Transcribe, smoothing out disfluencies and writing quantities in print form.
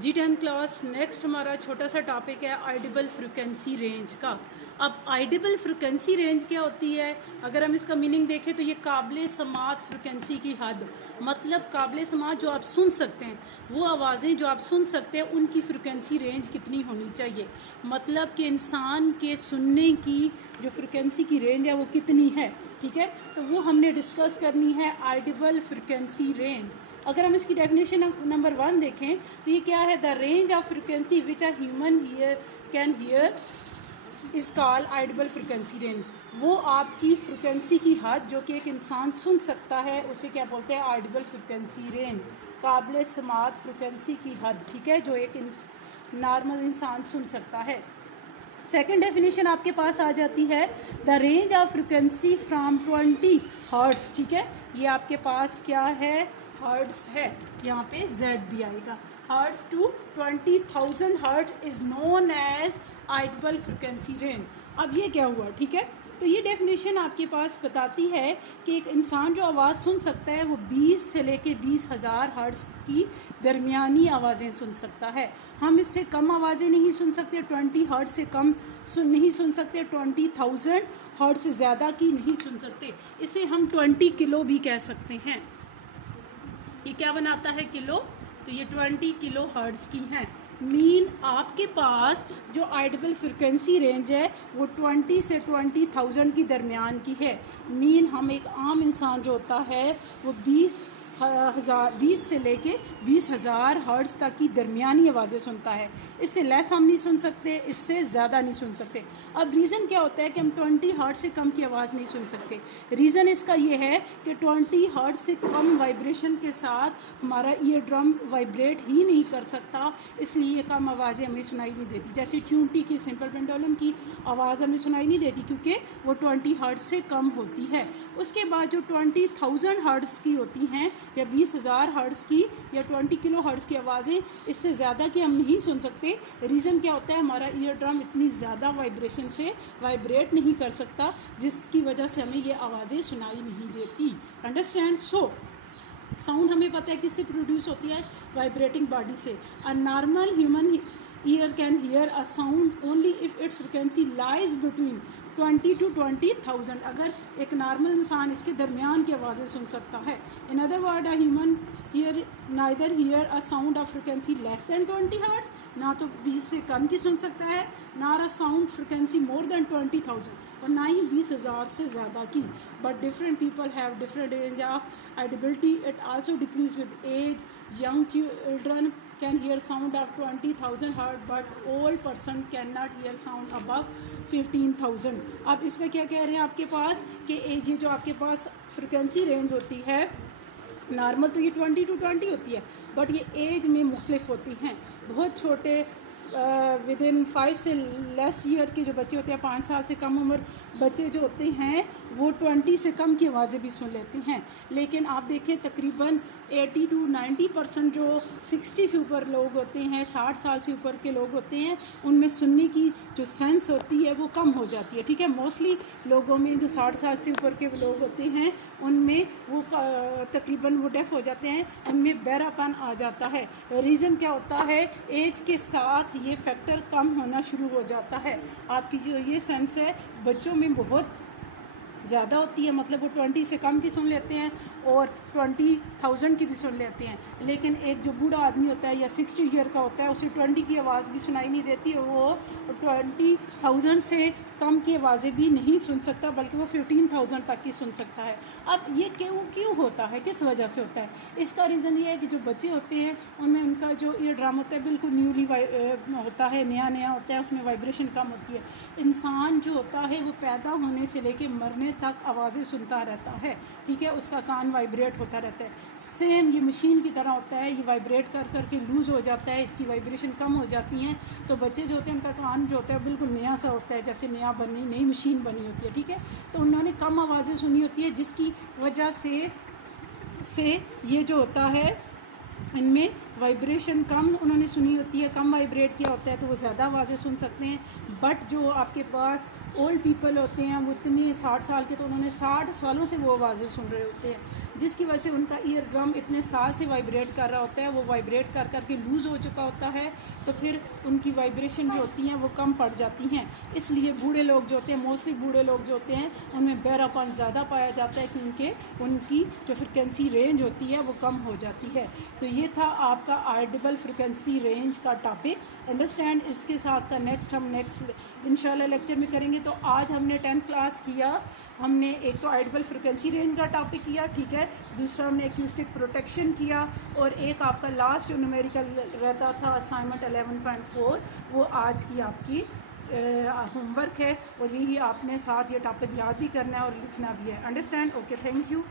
जी 10th class next हमारा छोटा सा टॉपिक है ऑडिबल फ्रिक्वेंसी रेंज का। अब ऑडिबल फ्रिक्वेंसी रेंज क्या होती है? अगर हम इसका मीनिंग देखें तो ये काबिल समात फ्रिक्वेंसी की हद, मतलब काबिल समात जो आप सुन सकते हैं, वो आवाज़ें जो आप सुन सकते हैं उनकी फ्रिक्वेंसी रेंज कितनी होनी चाहिए, मतलब कि इंसान के सुनने की जो फ्रिक्वेंसी की रेंज है वो कितनी है। ठीक है, तो वो हमने डिस्कस करनी है ऑडिबल फ्रिक्वेंसी रेंज। अगर हम इसकी डेफिनेशन नंबर 1 देखें तो ये क्या है? The range of frequency which a human can hear is called Audible frequency range. वो आपकी फ्रिक्वेंसी की हद जो कि एक इंसान सुन सकता है उसे क्या बोलते हैं? ऑडिबल फ्रिक्वेंसी रेंज, काबिल समात फ्रिक्वेंसी की हद। ठीक है, जो एक नॉर्मल इंसान सुन सकता है। सेकेंड डेफिनेशन आपके पास आ जाती है the range of frequency from 20 hertz. ठीक है, ये आपके पास क्या है? हर्ट्स है, यहाँ पे जेड भी आएगा। Hertz to 20,000 hertz is known as audible frequency range. अब ये क्या हुआ? ठीक है, तो ये डेफिनेशन आपके पास बताती है कि एक इंसान जो आवाज़ सुन सकता है वो 20 से लेके 20,000 हर्ट्ज की दरमियानी आवाज़ें सुन सकता है। हम इससे कम आवाज़ें नहीं सुन सकते, 20 हर्ट्ज से कम नहीं सुन सकते, 20,000 हर्ट्ज से ज़्यादा की नहीं सुन सकते। इसे हम 20 किलो भी कह सकते हैं। ये क्या बनाता है? किलो। तो ये 20 किलो हर्ट्ज की हैं। मीन आपके पास जो ऑडिबल फ्रिक्वेंसी रेंज है वो 20 से 20,000 की दरमियान की है। मीन हम एक आम इंसान जो होता है वो 20 से लेके 20,000 हर्ट्ज तक की दरमियानी आवाज़ें सुनता है। इससे लेस हम नहीं सुन सकते, इससे ज़्यादा नहीं सुन सकते। अब रीज़न क्या होता है कि हम 20 हर्ट्ज से कम की आवाज़ नहीं सुन सकते? रीज़न इसका ये है कि 20 हर्ट्ज से कम वाइब्रेशन के साथ हमारा ईयर ड्रम वाइब्रेट ही नहीं कर सकता, इसलिए ये कम आवाज़ें हमें सुनाई नहीं देती। जैसे चूंटी की, सिंपल पेंडुलम की आवाज़ हमें सुनाई नहीं देती क्योंकि वो 20 हर्ट्ज से कम होती है। उसके बाद जो 20,000 हर्ट्ज की होती हैं या 20,000 हर्ट्ज की या 20 किलो हर्ट्ज की आवाज़ें, इससे ज़्यादा की हम नहीं सुन सकते। रीज़न क्या होता है? हमारा ईयर ड्रम इतनी ज़्यादा वाइब्रेशन से वाइब्रेट नहीं कर सकता, जिसकी वजह से हमें ये आवाज़ें सुनाई नहीं देती। अंडरस्टैंड? सो साउंड हमें पता है किससे प्रोड्यूस होती है? वाइब्रेटिंग बॉडी से। A normal human ear can hear a sound only if it frequency lies between 20 to 20,000। अगर एक नॉर्मल इंसान इसके दरमियान की आवाज़ें सुन सकता है। In other word a human here neither here a sound of frequency less than 20 hertz, ना तो 20 से कम की सुन सकता है, ना a sound frequency more than 20,000, और ना ही 20,000 से ज़्यादा की। But different people have different range of audibility. It also decreases with age. Young children can hear sound of 20,000 hertz, but old person cannot hear sound above 15,000। अब इसका क्या कह रहे हैं आपके पास कि ये जो आपके पास फ्रिक्वेंसी रेंज होती है नॉर्मल तो ये 20 to 20 होती है, बट ये एज में मुख्तलिफ होती हैं। बहुत छोटे विद इन 5 से लेस ईयर के जो बच्चे होते हैं, 5 साल से कम उम्र बच्चे जो होते हैं वो 20 से कम की आवाज़ें भी सुन लेते हैं। लेकिन आप देखें तकरीबन 80 to 90% जो 60 से ऊपर लोग होते हैं, 60 साल से ऊपर के लोग होते हैं, उनमें सुनने की जो सेंस होती है वो कम हो जाती है। ठीक है, मोस्टली लोगों में जो 60 साल से ऊपर के लोग होते हैं उनमें वो तकरीबन वो डेफ हो जाते हैं, उनमें बहरापन आ जाता है। रीज़न क्या होता है? एज के साथ ये फैक्टर कम होना शुरू हो जाता है। आपकी जो ये सेंस है बच्चों में बहुत ज़्यादा होती है, मतलब वो 20 से कम की सुन लेते हैं और 20,000 की भी सुन लेते हैं। लेकिन एक जो बूढ़ा आदमी होता है या 60 ईयर का होता है उसे 20 की आवाज़ भी सुनाई नहीं देती, और वो 20,000 से कम की आवाज़ें भी नहीं सुन सकता, बल्कि वो 15,000 तक की सुन सकता है। अब ये क्यों होता है? किस वजह से होता है? इसका रीज़न ये है कि जो बच्चे होते हैं उनमें उनका जो ईयर ड्रम होता है बिल्कुल न्यूली होता है, नया होता है, उसमें वाइब्रेशन कम होती है। इंसान जो होता है वो पैदा होने से लेके मरने तक आवाज़ें सुनता रहता है। ठीक है, उसका कान वाइब्रेट होता रहता है। सेम ये मशीन की तरह होता है, ये वाइब्रेट कर करके लूज़ हो जाता है, इसकी वाइब्रेशन कम हो जाती हैं। तो बच्चे जो होते हैं उनका कान जो होता है बिल्कुल नया सा होता है, जैसे नई मशीन बनी होती है। ठीक है, तो उन्होंने कम आवाज़ें सुनी होती है, जिसकी वजह से ये जो होता है इनमें वाइब्रेशन कम उन्होंने सुनी होती है, कम वाइब्रेट किया होता है तो वो ज़्यादा आवाज़ें सुन सकते हैं। बट जो आपके पास ओल्ड पीपल होते हैं वो इतनी 60 साल के, तो उन्होंने 60 सालों से वो आवाज़ें सुन रहे होते हैं, जिसकी वजह से उनका ईयर ड्रम इतने साल से वाइब्रेट कर रहा होता है, वो वाइब्रेट कर कर के लूज़ हो चुका होता है, तो फिर उनकी वाइब्रेशन जो होती हैं वो कम पड़ जाती हैं। इसलिए बूढ़े लोग जो होते हैं, मोस्टली बूढ़े लोग जो होते हैं, उनमें बहरापन ज़्यादा पाया जाता है क्योंकि उनकी जो फ्रिक्वेंसी रेंज होती है वो कम हो जाती है। तो ये था आपका ऑडिबल फ्रिक्वेंसी रेंज का टॉपिक, अंडरस्टैंड। इसके साथ का हम नेक्स्ट इंशाल्लाह लेक्चर में करेंगे। तो आज हमने 10th क्लास किया, हमने एक तो ऑडिबल फ्रिक्वेंसी रेंज का टॉपिक किया, ठीक है, दूसरा हमने एक्यूस्टिक प्रोटेक्शन किया, और एक आपका लास्ट जो न्यूमेरिकल रहता था असाइनमेंट 11.4 वो आज की आपकी होमवर्क है, और यही आपने साथ ये टॉपिक याद भी करना है और लिखना भी है, अंडरस्टैंड। Okay, thank you.